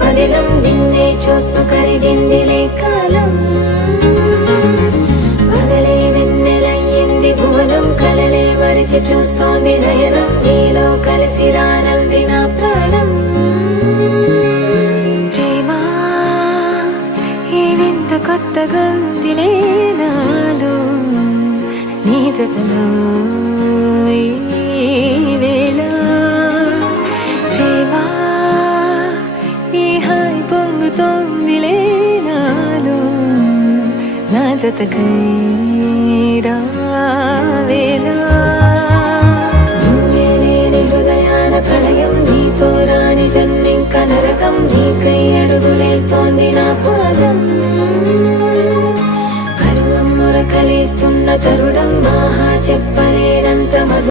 పదిలం నిన్నే చూస్తూ కరిగిందిలే కాలం పగలే వెన్నెలయ్యింది భువనం కలలే మరిచి చూస్తోంది నయనం నీలో కలిసి రానంది నా ప్రాణం ప్రేమ ఈ వింత కొత్తగా ఉందిలే నాలో నీ జతలో ఈ వేళ ప్రేమ ఈ హాయి పొంగుతోందిలే నాలో నా జతకై